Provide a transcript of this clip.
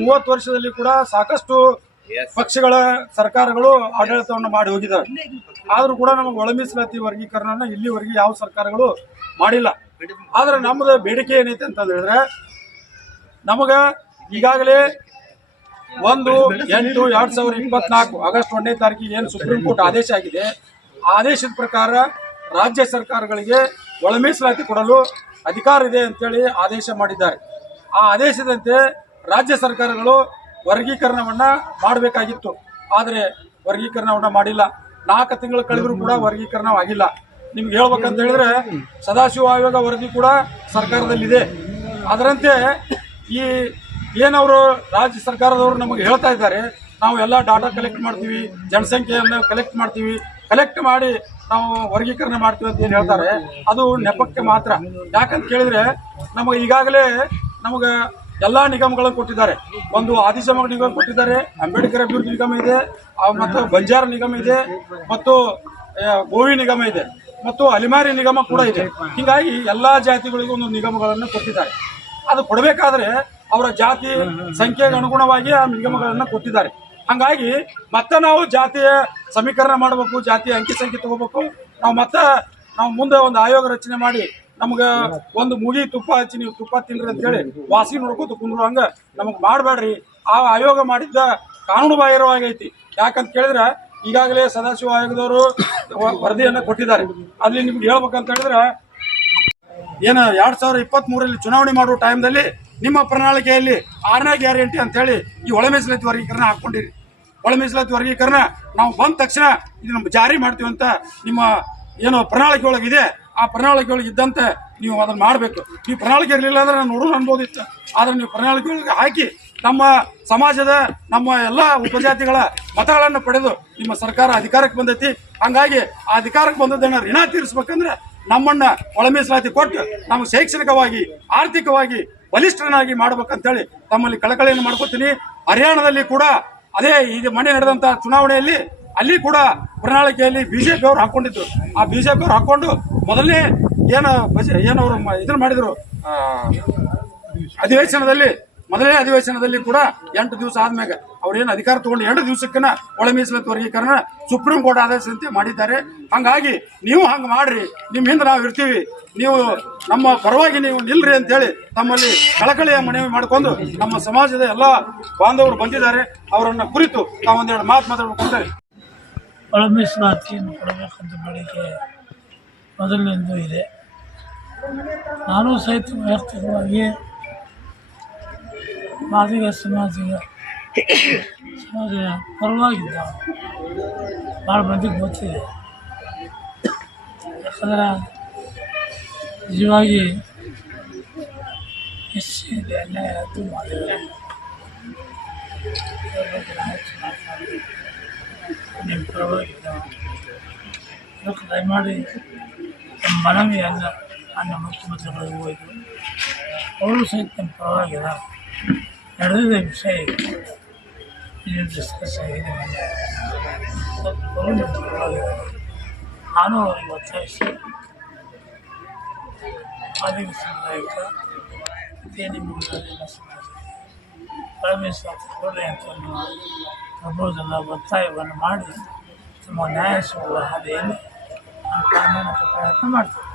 ಮೂವತ್ತು ವರ್ಷದಲ್ಲಿ ಕೂಡ ಸಾಕಷ್ಟು ಪಕ್ಷಗಳ ಸರ್ಕಾರಗಳು ಆಡಳಿತವನ್ನು ಮಾಡಿ ಹೋಗಿದ್ದಾರೆ. ಆದ್ರೂ ಕೂಡ ನಮಗೆ ಒಳ ಮೀಸಲಾತಿ ವರ್ಗೀಕರಣನ ಇಲ್ಲಿವರೆಗೆ ಯಾವ ಸರ್ಕಾರಗಳು ಮಾಡಿಲ್ಲ. ಆದ್ರೆ ನಮ್ಮದು ಬೇಡಿಕೆ ಏನೈತೆ ಅಂತ ಹೇಳಿದ್ರೆ ನಮಗ ಈಗಾಗಲೇ ಒಂದು ಎಂಟು ಎರಡ್ ಸಾವಿರದ ಇಪ್ಪತ್ನಾಲ್ಕು ಆಗಸ್ಟ್ ಒಂದನೇ ತಾರೀಕಿಗೆ ಏನು ಸುಪ್ರೀಂ ಕೋರ್ಟ್ ಆದೇಶ ಆಗಿದೆ ಆ ಆದೇಶದ ಪ್ರಕಾರ ರಾಜ್ಯ ಸರ್ಕಾರಗಳಿಗೆ ಒಳ ಮೀಸಲಾತಿ ಕೊಡಲು ಅಧಿಕಾರ ಇದೆ ಅಂತೇಳಿ ಆದೇಶ ಮಾಡಿದ್ದಾರೆ. ಆ ಆದೇಶದಂತೆ ರಾಜ್ಯ ಸರ್ಕಾರಗಳು ವರ್ಗೀಕರಣವನ್ನ ಮಾಡಬೇಕಾಗಿತ್ತು. ಆದರೆ ವರ್ಗೀಕರಣವನ್ನ ಮಾಡಿಲ್ಲ. ನಾಲ್ಕು ತಿಂಗಳು ಕಳೆದರೂ ಕೂಡ ವರ್ಗೀಕರಣ ಆಗಿಲ್ಲ ನಿಮ್ಗೆ ಹೇಳ್ಬೇಕಂತ ಹೇಳಿದ್ರೆ ಸದಾಶಿವ ಆಯೋಗ ವರದಿ ಕೂಡ ಸರ್ಕಾರದಲ್ಲಿದೆ. ಅದರಂತೆ ಈ ಏನವರು ರಾಜ್ಯ ಸರ್ಕಾರದವರು ನಮಗೆ ಹೇಳ್ತಾ ಇದ್ದಾರೆ, ನಾವು ಎಲ್ಲ ಡಾಟಾ ಕಲೆಕ್ಟ್ ಮಾಡ್ತೀವಿ, ಜನಸಂಖ್ಯೆಯನ್ನು ಕಲೆಕ್ಟ್ ಮಾಡ್ತೀವಿ, ಕಲೆಕ್ಟ್ ಮಾಡಿ ನಾವು ವರ್ಗೀಕರಣ ಮಾಡ್ತೀವಿ ಅಂತ ಏನು ಹೇಳ್ತಾರೆ, ಅದು ನೆಪಕ್ಕೆ ಮಾತ್ರ. ಯಾಕಂತ ಕೇಳಿದ್ರೆ ನಮಗೆ ಈಗಾಗಲೇ ನಮಗೆ ಎಲ್ಲಾ ನಿಗಮಗಳನ್ನು ಕೊಟ್ಟಿದ್ದಾರೆ. ಒಂದು ಆದಿಶಮ ನಿಗಮ ಕೊಟ್ಟಿದ್ದಾರೆ, ಅಂಬೇಡ್ಕರ್ ಅಭಿವೃದ್ಧಿ ನಿಗಮ ಇದೆ ಮತ್ತು ಬಂಜಾರ ನಿಗಮ ಇದೆ, ಮತ್ತು ಗೋವಿ ನಿಗಮ ಇದೆ, ಮತ್ತು ಅಲಿಮಾರಿ ನಿಗಮ ಕೂಡ ಇದೆ. ಹೀಗಾಗಿ ಎಲ್ಲಾ ಜಾತಿಗಳಿಗೂ ಒಂದು ನಿಗಮಗಳನ್ನು ಕೊಟ್ಟಿದ್ದಾರೆ. ಅದು ಕೊಡಬೇಕಾದ್ರೆ ಅವರ ಜಾತಿ ಸಂಖ್ಯೆಗೆ ಅನುಗುಣವಾಗಿ ಆ ನಿಗಮಗಳನ್ನು ಕೊಟ್ಟಿದ್ದಾರೆ. ಹಂಗಾಗಿ ಮತ್ತೆ ನಾವು ಜಾತಿಯ ಸಮೀಕರಣ ಮಾಡಬೇಕು, ಜಾತಿಯ ಅಂಕಿ ಸಂಖ್ಯೆ ತಗೋಬೇಕು. ನಾವು ಮತ್ತೆ ನಾವು ಮುಂದೆ ಒಂದು ಆಯೋಗ ರಚನೆ ಮಾಡಿ ನಮ್ಗ ಒಂದು ಮುಗಿ ತುಪ್ಪ ಹಚ್ಚಿ ನೀವು ತುಪ್ಪ ತಿನ್ರಿ ಅಂತ ಹೇಳಿ ವಾಸಿ ನೋಡ್ಕೊತ ಕುಂದ್ರು ಹಂಗ. ನಮಗ್ ಮಾಡಬೇಡ್ರಿ ಆ ಆಯೋಗ ಮಾಡಿದ್ದ ಕಾನೂನು ಬಾಹಿರವಾಗೈತಿ. ಯಾಕಂತ ಕೇಳಿದ್ರೆ ಈಗಾಗಲೇ ಸದಾಶಿವ ಆಯೋಗದವರು ವರದಿಯನ್ನು ಕೊಟ್ಟಿದ್ದಾರೆ. ಅಲ್ಲಿ ನಿಮ್ಗೆ ಹೇಳ್ಬೇಕಂತ ಹೇಳಿದ್ರೆ ಏನು ಎರಡ್ ಸಾವಿರದ ಇಪ್ಪತ್ತ್ ಮೂರಲ್ಲಿ ಚುನಾವಣೆ ಮಾಡುವ ಟೈಮ್ದಲ್ಲಿ ನಿಮ್ಮ ಪ್ರಣಾಳಿಕೆಯಲ್ಲಿ ಆರನೇ ಗ್ಯಾರಂಟಿ ಅಂತ ಹೇಳಿ ಈ ಒಳ ಮೀಸಲಾತಿ ವರ್ಗೀಕರಣ ಹಾಕೊಂಡಿರಿ ಒಳ ಮೀಸಲಾತಿ ವರ್ಗೀಕರಣ ನಾವು ಬಂದ ತಕ್ಷಣ ಇದನ್ನ ಜಾರಿ ಮಾಡ್ತೀವಿ ಅಂತ ನಿಮ್ಮ ಏನು ಪ್ರಣಾಳಿಕೆ ಒಳಗಿದೆ. ಆ ಪ್ರಣಾಳಿಕೆಗಳಿಗೆ ಇದ್ದಂತೆ ನೀವು ಅದನ್ನ ಮಾಡಬೇಕು. ಈ ಪ್ರಣಾಳಿಕೆ ಇರಲಿಲ್ಲ ಅಂದ್ರೆ ನಾನು ನೋಡಲು ಅನ್ಬೋದಿತ್ತು ಆದ್ರೆ ನೀವು ಪ್ರಣಾಳಿಕೆ ಒಳಗೆ ಹಾಕಿ ನಮ್ಮ ಸಮಾಜದ, ನಮ್ಮ ಎಲ್ಲ ಉಪಜಾತಿಗಳ ಮತಗಳನ್ನು ಪಡೆದು ನಿಮ್ಮ ಸರ್ಕಾರ ಅಧಿಕಾರಕ್ಕೆ ಬಂದೈತಿ. ಹಂಗಾಗಿ ಆ ಅಧಿಕಾರಕ್ಕೆ ಬಂದದ್ದನ್ನು ಋಣ ತೀರಿಸ್ಬೇಕಂದ್ರೆ ನಮ್ಮನ್ನ ಒಳ ಮೀಸಲಾತಿ ಕೊಟ್ಟು ನಮ್ಮ ಶೈಕ್ಷಣಿಕವಾಗಿ, ಆರ್ಥಿಕವಾಗಿ ಬಲಿಷ್ಠರನ್ನಾಗಿ ಮಾಡ್ಬೇಕಂತೇಳಿ ತಮ್ಮಲ್ಲಿ ಕಳಕಳಿಯನ್ನು ಮಾಡ್ಕೋತೀನಿ. ಹರಿಯಾಣದಲ್ಲಿ ಕೂಡ ಅದೇ ಇದು ಮನೆ ನಡೆದಂಥ ಚುನಾವಣೆಯಲ್ಲಿ ಅಲ್ಲಿ ಕೂಡ ಪ್ರಣಾಳಿಕೆಯಲ್ಲಿ ಬಿಜೆಪಿ ಅವರು ಹಾಕೊಂಡಿದ್ರು. ಆ ಬಿಜೆಪಿ ಅವರು ಹಾಕೊಂಡು ಮೊದಲನೇ ಏನು ಬಜೆ- ಏನು ಅವರು ಇದನ್ನ ಮಾಡಿದ್ರು ಅಧಿವೇಶನದಲ್ಲಿ, ಮೊದಲನೇ ಅಧಿವೇಶನದಲ್ಲಿ ಕೂಡ ಎಂಟು ದಿವಸ ಆದ್ಮೇಲೆ ಅವ್ರೇನು ಅಧಿಕಾರ ತಗೊಂಡು ಎರಡು ದಿವಸಕ್ಕನ ಒಳ ಮೀಸಲಾತಿ ವರ್ಗೀಕರಣ ಸುಪ್ರೀಂ ಕೋರ್ಟ್ ಆದೇಶದಂತೆ ಮಾಡಿದ್ದಾರೆ. ಹಂಗಾಗಿ ನೀವು ಹಂಗೆ ಮಾಡ್ರಿ. ನಿಮ್ಮ ಹಿಂದೆ ನಾವು ಇರ್ತೀವಿ. ನೀವು ನಮ್ಮ ಪರವಾಗಿ ನೀವು ನಿಲ್ರಿ ಅಂತ ಹೇಳಿ ತಮ್ಮಲ್ಲಿ ಕಳಕಳಿಯ ಮನವಿ ಮಾಡಿಕೊಂಡು ನಮ್ಮ ಸಮಾಜದ ಎಲ್ಲ ಬಾಂಧವರು ಬಂದಿದ್ದಾರೆ. ಅವರನ್ನು ಕುರಿತು ನಾವು ಒಂದೆರಡು ಮಾತು ಮಾತಾಡ್ಬೇಕಂತ ಒಳ ಮೀಸಲಾತಿಯನ್ನು ಕೊಡಬೇಕಂತ ಬೇಡಿಕೆ ಮೊದಲಿನಿಂದ ಇದೆ. ನಾನು ಸಹಿತ ವೈಯಕ್ತಿಕವಾಗಿ ಮಾದಿಗ ಸಮಾಜಿಗ ಸಮಾಜ ಪರವಾಗಿದ್ದ ಭಾಳ ಮಂದಿಗೆ ಗೊತ್ತಿದೆ. ಯಾಕಂದ್ರೆ ನಿಜವಾಗಿ ಎಸ್ಸಿ ಅನ್ಯಾಯ ಅದು ಮಾಡಿದ್ದಾರೆ ಅನ್ನ ಅದಕ್ಕೆ ದಯಮಾಡಿ ನಮ್ಮ ಮನವಿಯನ್ನು ನನ್ನ ಮುಖ್ಯಮಂತ್ರಿಗಳಿಗೆ ಹೋಯಿತು ಅವರು ಸಹಿತ ನಮ್ಮ ಪರವಾಗಿಲ್ಲ. ನಡೆದಿದ್ದ ವಿಷಯ ಇದು. ಡಿಸ್ಕಸ್ ಆಗಿದೆ ನಮ್ಮ ಪರವಾಗಿದ್ದಾರೆ ನಾನು ಅವರಿಗೆ ಒತ್ತಾಯಿಸಿ. ಆದಿಮ ಸಮುದಾಯಕ್ಕೆ ಅದೇ ನಿಮ್ಮ ಪರಮೇಶ್ವರ, ಕೊಡ್ರಿ ಅಂತ ಪ್ರಬೋಧನ ಒತ್ತಾಯವನ್ನು ಮಾಡಿ ತಮ್ಮ ನ್ಯಾಯ ಸಿಗುವ ಹಾದಿಯಲ್ಲಿ ನಾನು ಪ್ರಾಮಾಣಿಕ ಪ್ರಯತ್ನ ಮಾಡ್ತಾರೆ